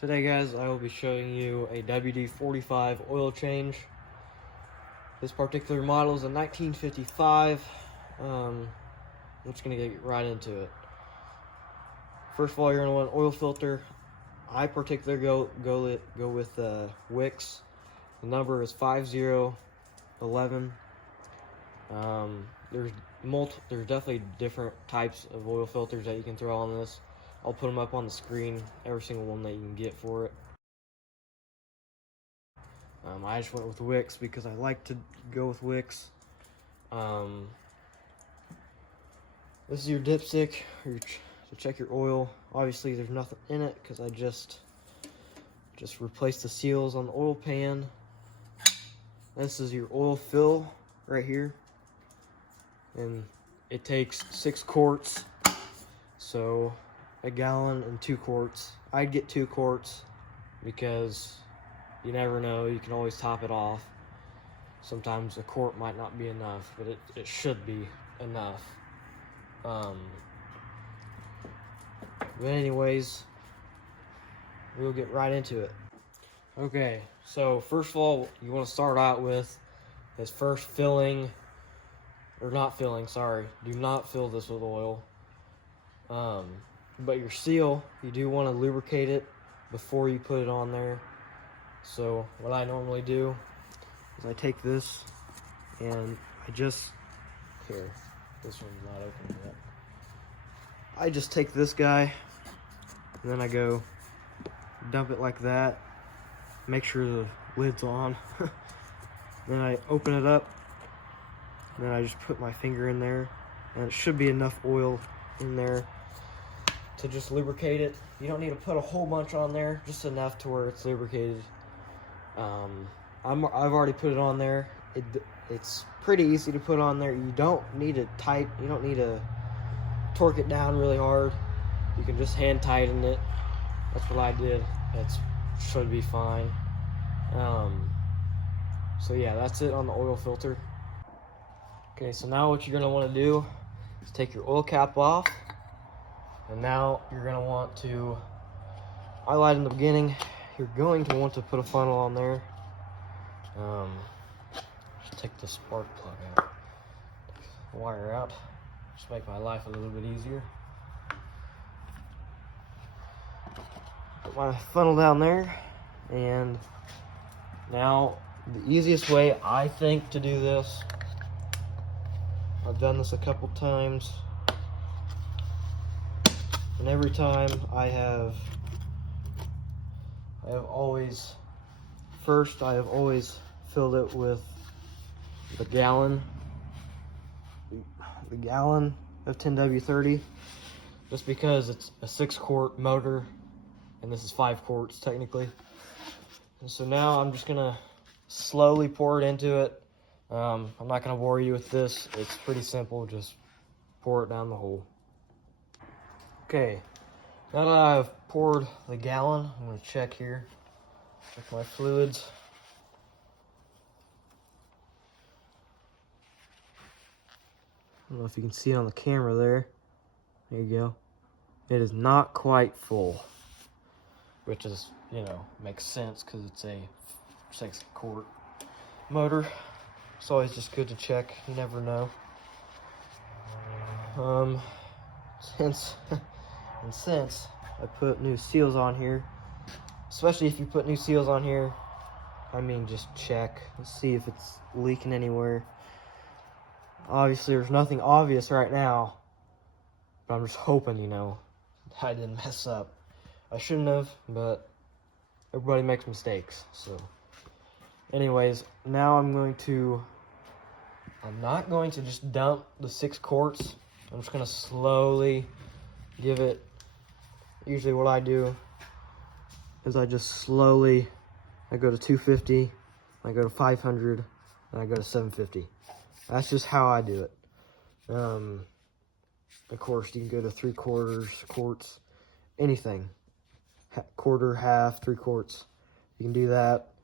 Today guys, I will be showing you a wd45 oil change. This particular model is a 1955. I'm just going to get right into it. First of all, you're going to want an oil filter. I particularly go with Wix. The number is 5011. There's definitely different types of oil filters that you can throw on this. I'll put them up on the screen, every single one that you can get for it. I just went with Wix because I like to go with Wix. This is your dipstick to check your oil. Obviously there's nothing in it because I just replaced the seals on the oil pan. This is your oil fill right here, and it takes 6 quarts, so a gallon and 2 quarts. I'd get 2 quarts because you never know, you can always top it off. Sometimes a quart might not be enough, but it should be enough. But anyways, we'll get right into it. Okay, so first of all, you want to start out with this first filling, or not filling, sorry. Do not fill this with oil. But your seal, you do want to lubricate it before you put it on there. So what I normally do is I take this and this one's not open yet. I just take this guy and then I go dump it like that. Make sure the lid's on. Then I open it up and then I just put my finger in there, and it should be enough oil in there to just lubricate it. You don't need to put a whole bunch on there, just enough to where it's lubricated. I've already put it on there. It's pretty easy to put on there. You don't need to torque it down really hard. You can just hand tighten it. That's what I did. It should be fine. So yeah, that's it on the oil filter. Okay, so now what you're gonna want to do is take your oil cap off. And now you're going to want to, I lied in the beginning, you're going to want to put a funnel on there. Just take the spark plug out, take the wire out, just make my life a little bit easier. Put my funnel down there, and now the easiest way I think to do this, I've done this a couple times, and every time I have always filled it with the gallon of 10W30, just because it's a 6-quart motor and this is 5 quarts technically. And so now I'm just gonna slowly pour it into it. I'm not gonna bore you with this. It's pretty simple, just pour it down the hole. Okay, now that I've poured the gallon, I'm going to check here, check my fluids. I don't know if you can see it on the camera there. There you go. It is not quite full, which is, makes sense because it's a 6-quart motor. It's always just good to check, you never know. Since I put new seals on here, especially if you put new seals on here, just check, see if it's leaking anywhere. Obviously there's nothing obvious right now, but I'm just hoping, I didn't mess up. I shouldn't have, but everybody makes mistakes. So anyways, now I'm not going to just dump the 6 quarts. I'm just going to slowly give it. Usually what I do is I go to 250, I go to 500, and I go to 750. That's just how I do it. Of course, you can go to 3/4, quarts, anything. Quarter, half, 3 quarts. You can do that.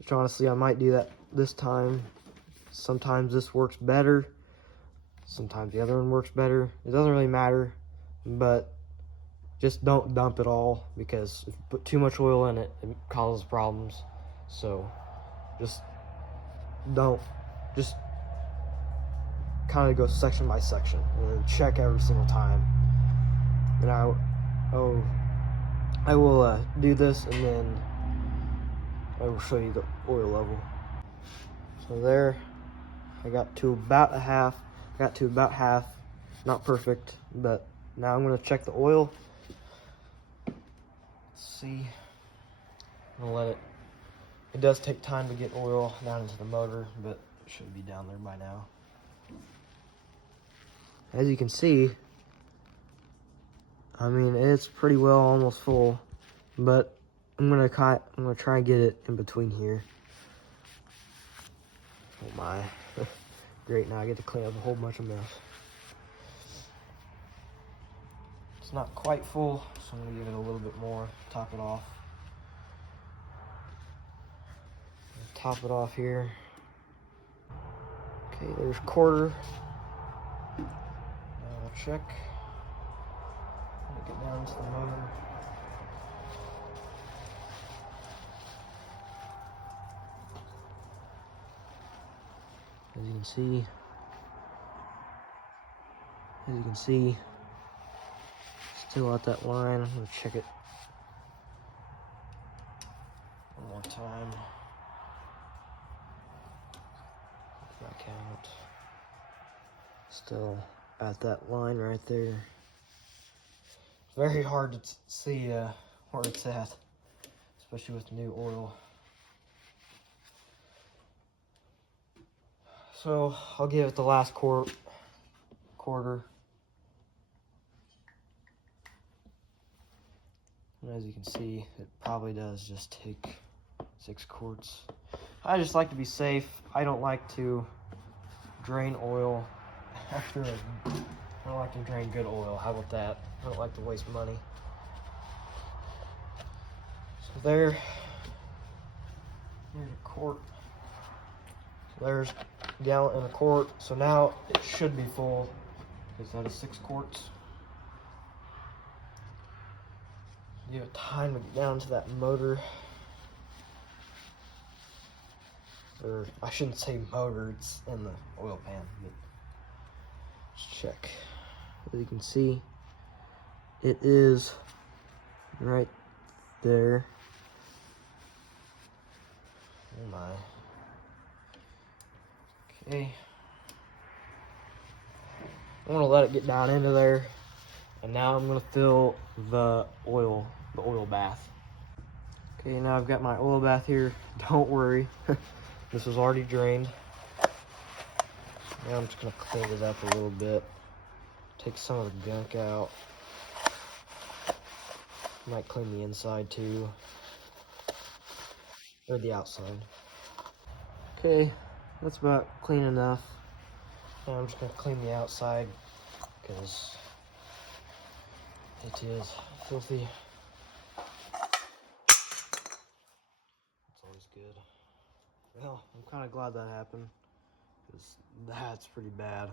Which honestly, I might do that this time. Sometimes this works better. Sometimes the other one works better. It doesn't really matter, but just don't dump it all, because if you put too much oil in it, it causes problems. So just kind of go section by section and then check every single time. And I will do this, and then I will show you the oil level. So there, I got to about half. Not perfect, but now I'm gonna check the oil. Let's see. I'm gonna let it. It does take time to get oil down into the motor, but it should be down there by now. As you can see, I mean, it's pretty well almost full, but I'm gonna try and get it in between here. Oh my. Great, now I get to clean up a whole bunch of mess. It's not quite full, so I'm gonna give it a little bit more, top it off. Top it off here. Okay, there's quarter. Now we'll check. Get down to the motor. As you can see, still at that line. I'm gonna check it one more time. If I count, still at that line right there. Very hard to see where it's at, especially with new oil. So I'll give it the last quarter. And as you can see, it probably does just take 6 quarts. I just like to be safe. I don't like to drain oil after I don't like to drain good oil. How about that? I don't like to waste money. So there's a quart. So there's a gallon and a quart. So now it should be full, because that is 6 quarts. Give it time to get down to that motor. Or I shouldn't say motor, it's in the oil pan. But let's check. As you can see, it is right there. Oh my. Okay. I'm gonna let it get down into there, and now I'm gonna fill the oil bath. Okay, now I've got my oil bath here. Don't worry, this is already drained. Now I'm just gonna clean it up a little bit. Take some of the gunk out. Might clean the inside too, or the outside. Okay, that's about clean enough. Now I'm just gonna clean the outside, because it is filthy. It's always good. Well, I'm kind of glad that happened, because that's pretty bad.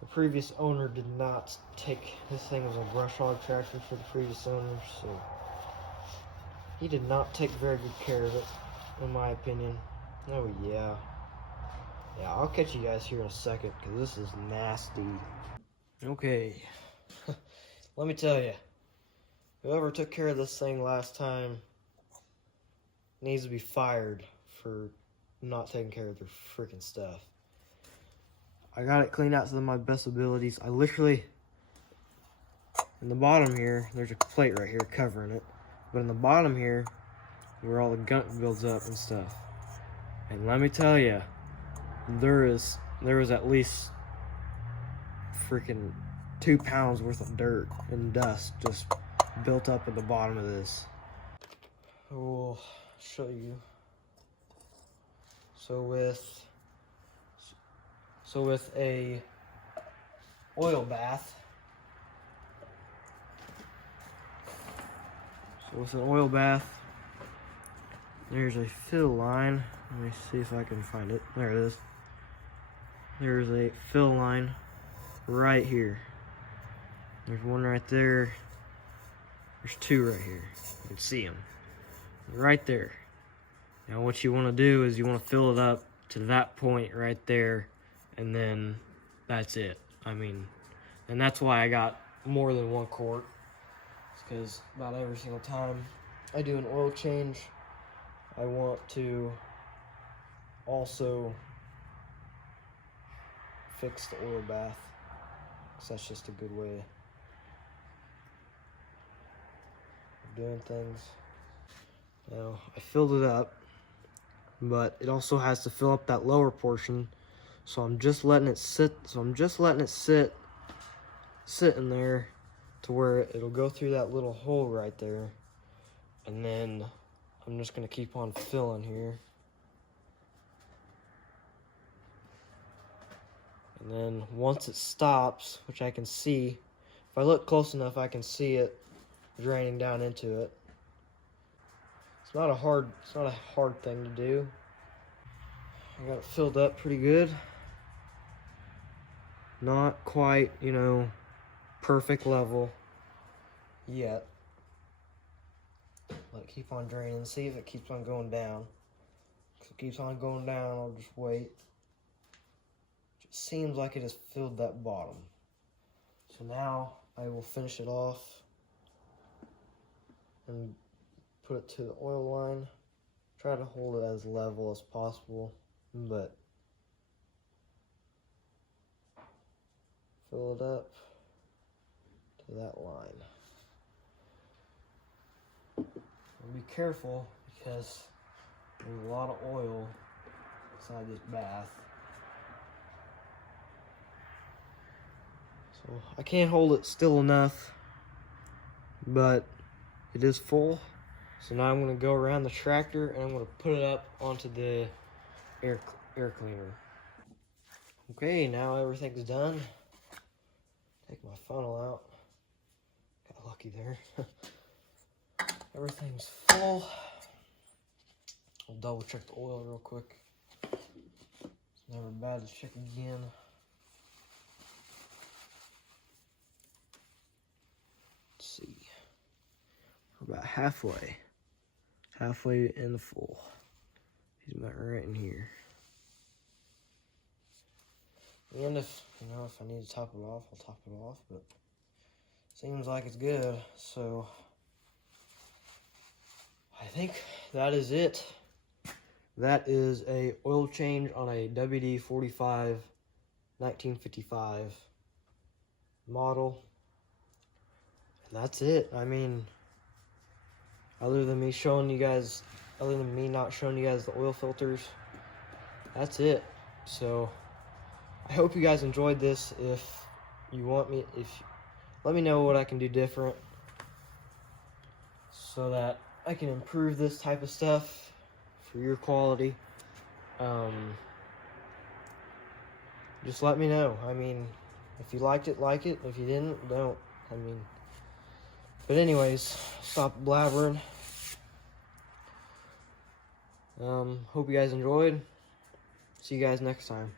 The previous owner did not take, this thing was a brush hog tractor for the previous owner, so he did not take very good care of it, in my opinion. Oh yeah. Yeah, I'll catch you guys here in a second, because this is nasty. Okay, let me tell you, whoever took care of this thing last time needs to be fired for not taking care of their freaking stuff. I got it cleaned out to my best abilities. I literally, in the bottom here, there's a plate right here covering it. But in the bottom here, where all the gunk builds up and stuff. And let me tell you, there was at least freaking 2 pounds worth of dirt and dust just built up at the bottom of this. I will show you. So with a oil bath, there's a fill line. Let me see if I can find it. There it is. There's a fill line right here. There's one right there. There's two right here. You can see them right there. Now what you want to do is you want to fill it up to that point right there, and then that's it. I mean, and that's why I got more than 1 quart. It's because about every single time I do an oil change, I want to also fix the oil bath, because that's just a good way of doing things. Now, I filled it up, but it also has to fill up that lower portion, so I'm just letting it sit. Sit in there to where it'll go through that little hole right there, and then I'm just gonna keep on filling here. And then once it stops, which I can see, if I look close enough, I can see it draining down into it. It's not a hard thing to do. I got it filled up pretty good. Not quite, you know, perfect level yet. Let it keep on draining. See if it keeps on going down. If it keeps on going down, I'll just wait. It just seems like it has filled that bottom. So now I will finish it off and put it to the oil line. Try to hold it as level as possible, but fill it up to that line. And be careful, because there's a lot of oil inside this bath. So I can't hold it still enough, but it is full. So now I'm going to go around the tractor and I'm going to put it up onto the air cleaner. Okay, now everything's done. Take my funnel out. Got lucky there. Everything's full. I'll double check the oil real quick. It's never bad to check again. Let's see. We're about halfway in the full. He's about right in here. And if I need to top it off, I'll top it off, but seems like it's good. So I think that is it. That is a oil change on a wd45 1955 model. And that's it. I mean, other than me not showing you guys the oil filters, that's it. So I hope you guys enjoyed this. If you want me, let me know what I can do different so that I can improve this type of stuff for your quality. Just let me know. I mean, if you liked it, like it. If you didn't, don't. I mean, but anyways, stop blabbering. Hope you guys enjoyed. See you guys next time.